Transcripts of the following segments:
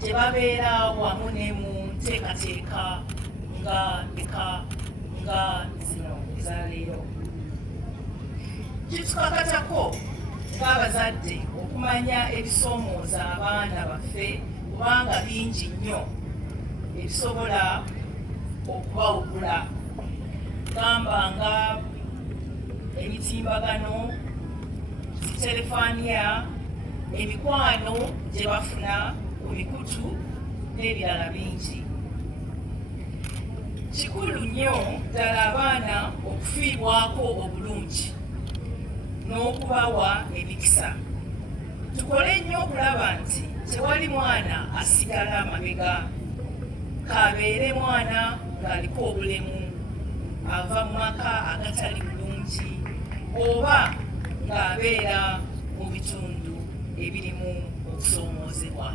gye babeera wamu ne mu nteekateeka nga zino ezaleero. Kitukakatako ng'abazadde okumanya ebisoomooza abaana baffe kubanga bingi nnyo ebisobola okubawugula. Gamba nga emitimbagano, ziterefaniya, emikwano gye bafuna ku mikutu n'ebirala bingi. Kikulu nnyo ddala abaana okufiibwako obulungi n'okubawa emikisa. Tukole nnyo okulaba nti tewali mwana asigala mabega, kabeere mwana ng'aliko obulemu, ava mu maka agatali bulungi oba ng'abeera mu bitundu ebirimu okusoomoozebwa.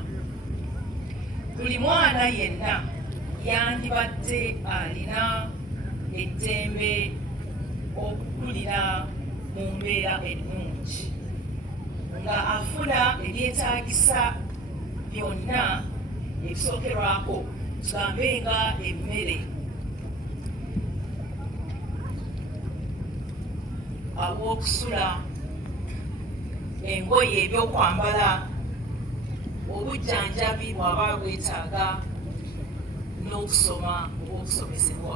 Buli mwana yenna yandibadde alina eddembe okukulira mu mbeera ennungi, nga afuna ebyetaagisa byonna ebisookerwako, tugambe nga emmere, aw'okusula, engoye ebyokwambala, obujjanjabi bw'aba bwetaaga, n'okusoma oba okusomesebwa.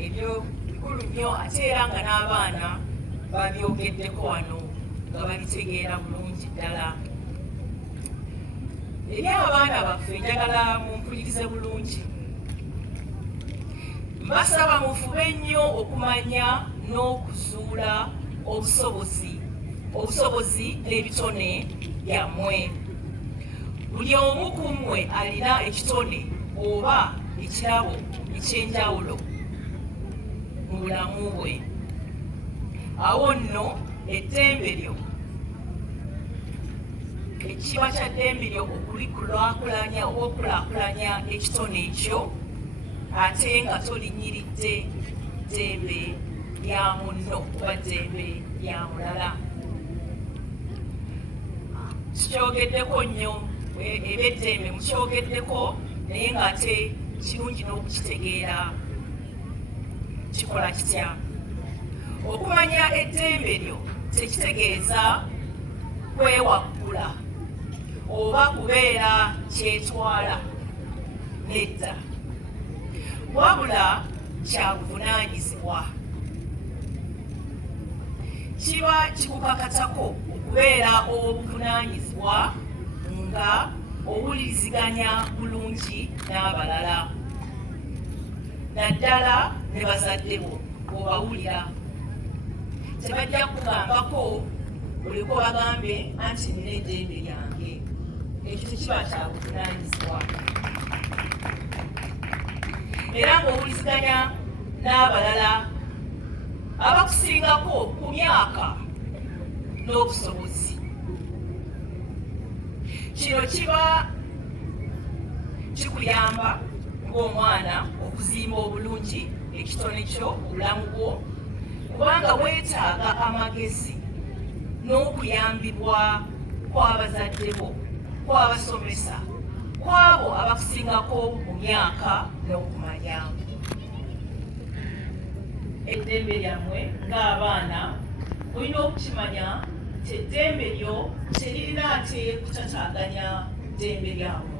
Ebyo bikulu nnyo ate era nga n'abaana babyogeddeko wano nga babitegeera bulungi ddala. Eri abaana baffe njagala mumpulirize bulungi. Mbasaba mufube nnyo okumanya n'okuzuula obusobozi n'ebitone byammwe. Buli omu ku mmwe alina ekitone oba ekirabo eky'enjawulo mu bulamu bwe. Awo nno eddembe lyo, ekiba kya ddembe lyo okulikulaakulanya oba okulaakulanya ekitone ekyo, ate nga tolinyiridde ddembe lya munno oba ddembe lya mulala. Tukyogeddeko nnyo eby'eddembe, mukyogeddeko naye ng'ate kirungi n'okukitegeera kikola kitya. Okumanya eddembe lyo tekitegeeza kwewaggula oba kubeera kyetwala, nedda, wabula kyabuvunaanyizibwa. Kiba kikukakatako okubeera ow'obuvunaanyizibwa nga owuliriziganya bulungi n'abalala, naddala ne bazadde bo bw'obawulira. Tebajja kugambako buliko bagambe anti nina eddembe lyange. Ekyo tekiba kya buvunaanyizibwa. Era ng'owuliziganya n'abalala abakusingako ku myaka n'obusobozi. Kino kiba kikuyamba ng'omwana okuzimba obulungi ekitone kyo obulamu bwo, kubanga weetaaga amagezi n'okuyambibwa kw'abazadde bo, kw'abasomesa, kw'abo abakusingako mu myaka n'okumanya. Eddembe lyammwe ng'abaana olina okukimanya nti eddembe lyo teririna ate kutataaganya ddembe lyamwe.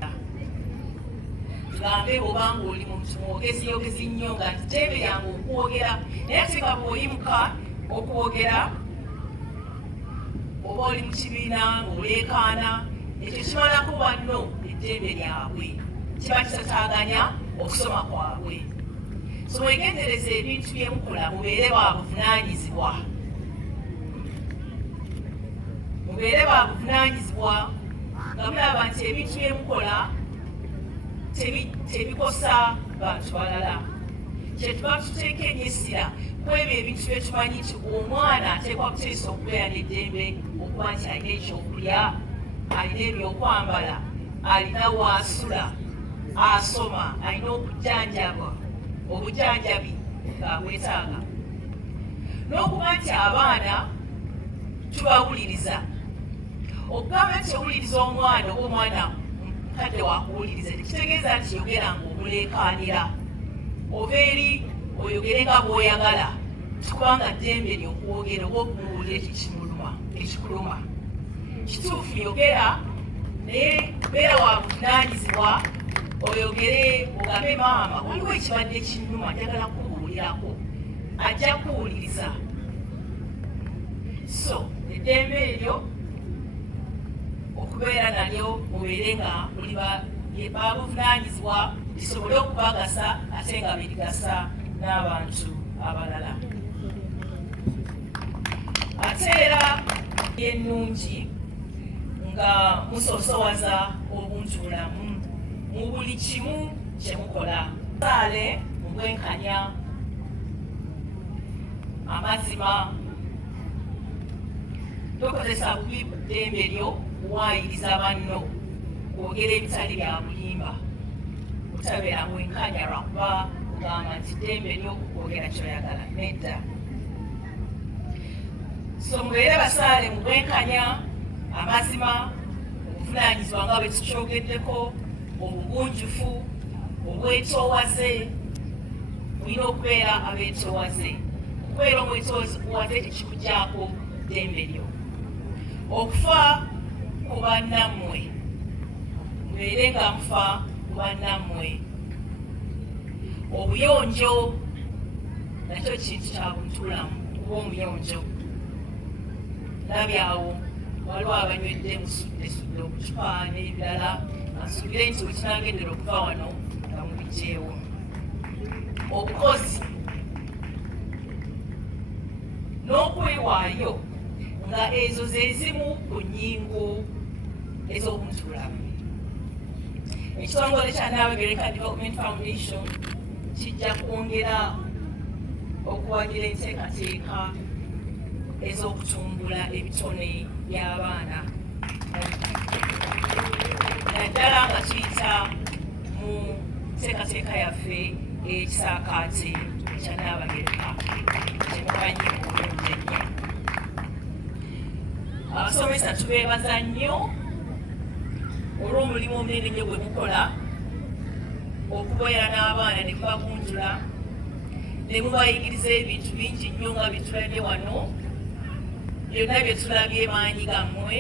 Tugambe obanga oli muntu mwogezi nnyo nga nti ddembe lyange okwogera, naye ate nga bw'oyimuka okwogera oba oli mu kibiina ng'oleekaana, ekyo kimalako banno eddembe lyabwe, kiba kitataaganya okusoma kwabwe. So mwegendereze ebintu bye mukola mubeere ba buvunaanyizibwa. Mubeere ba buvunaanyizibwa nga mulaba nti ebintu bye mukola tebikosa bantu balala. Kyetuba tuteeka ennyesira ku ebyo ebintu bye tumanyi nti omwana ateekwa kuteesa okubeera n'eddembe okuba nti alina ekyokulya, alina ebyokwambala, alina waasula, asoma, alina obujjanjabi ng'abwetaaga. N'okuba nti abaana tubawuliriza, okugamba nti owuliriza omwana oba omwana mukadde wakuwuliriza tekitegeeza nti yogera ng'omuleekaanira oba eri oyogere nga bw'oyagala tikubanga ddembe lyokwogera oba okumuwulira ekikuluma kituufu yogera naye beera wa buvunaanyizibwa oyogere ogambe maama waliwo ekibadde kinnuma njagala kubuulirako ajja kuwuliriza so eddembe eryo okubeera nalyo mubeere nga muli babuvunaanyizibwa lisobole okubagasa ate nga birigasa n'abantu abalala ate era ennungi nga musosowaza obuntubulamu mu buli kimu kye mukola saale mu bwenkanya amazima tokozesa bubi ddembe lyo kuwaayiriza banno kwogera ebitali bya bulimba otabeera bwenkanya lwakuba kugamba nti ddembe lyo kwogera kyoyagala nedda so mubeere basaale mu bwenkanya amazima obuvunaanyizibwa nga bwe tukyogeddeko obugunjufu obwetoowaze mulina okubeera abeetoowaze okubeera omwetoowaze tekikugjaako ddembe lyo okufa ku bannammwe mubeere nga mufa ku bannammwe obuyonjo nakyo kintu kya buntulamu kuba omuyonjo labyawo waliwo abanywedde musudde obucupa n'ebirala nsubire nti wekinagendera okuva wano nga mubigyeewo obukozi n'okwewaayo nga ezo ze zimu ku nnyingo ez'obuntubulamu ekitongole kya Nabagereka Development Foundation kijja kwongera okuwagira enteekateeka ez'okutumbula ebitone by'abaana naddala nga tuyita mu nteekateeka yaffe ekisaakaate kya Nabagereka kyemumanyi obulungi ennyo abasomesa tubeebaza nnyo olw'omulimu omunene nnyo gwe mukola okubeera n'abaana ne mubagunjula ne mubayigiriza ebintu bingi nnyo nga bitulabye wano byonna bye tulabye maanyi gammwe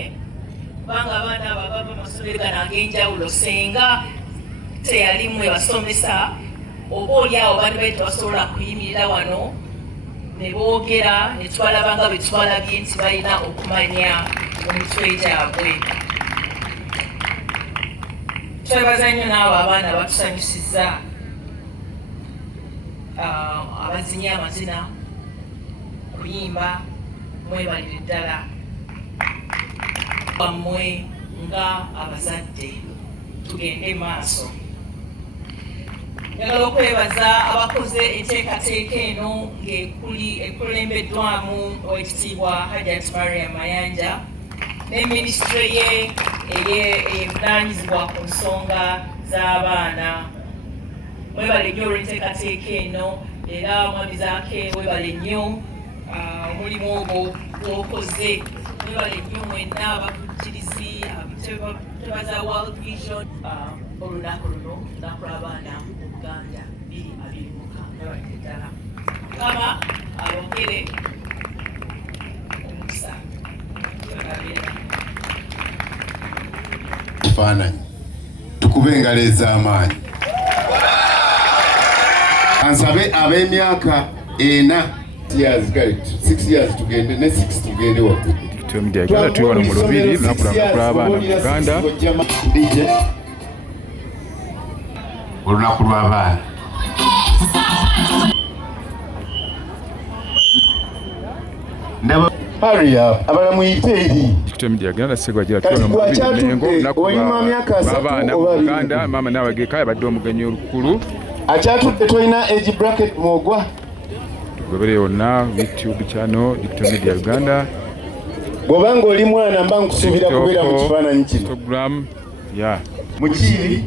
kubanga abaana abo abava amasomero gano ag'enjawulo senga teyali mmwe basomesa oba oli awo bandi bali tebasobola kuyimirira wano ne boogera ne twalaba nga bwe twalabye nti balina okumanya mu mitwe gyabwe twebaza nnyo n'abo abaana batusanyusiza abazinyi amazina kuyimba mwebalire ddala bammwe nga abazadde tugende maaso njagala okwebaza abakoze enteekateeka eno ekulembeddwamu owekitiibwa Hajjat Mariam Mayanja ne minisitule ye eyevunaanyizibwa ku nsonga z'abaana mwebale nnyo olw'enteekateeka eno era mwamizaake webale nnyo omulimu ogwo gwokoze mwebale nnyo mwenna abavujjirizi twebaza World Vision olunaku luno lunaku lw'abaana mu Buganda 2026 mwebale ddala mukama abongere omukisa kyebabeera kifaananyi tukube engalo ez'amaanyi ansabe ab'emyaka 4 years tugende ne 6 tugende waggulu tuli wano mu Lubiri lw'abaana mu Uganda olunaku lw'abaana abala muyite eri abaana mu Uganda maama Nabagereka yabadde omugenyi olukulu akyatudde tolina age bracket mwogwa tugobere yonna YouTube channel Digital Media Uganda bw'obanga oli mwana mba nkusuubira kubeera mu kifaananyi kino Instagram ya mukiibi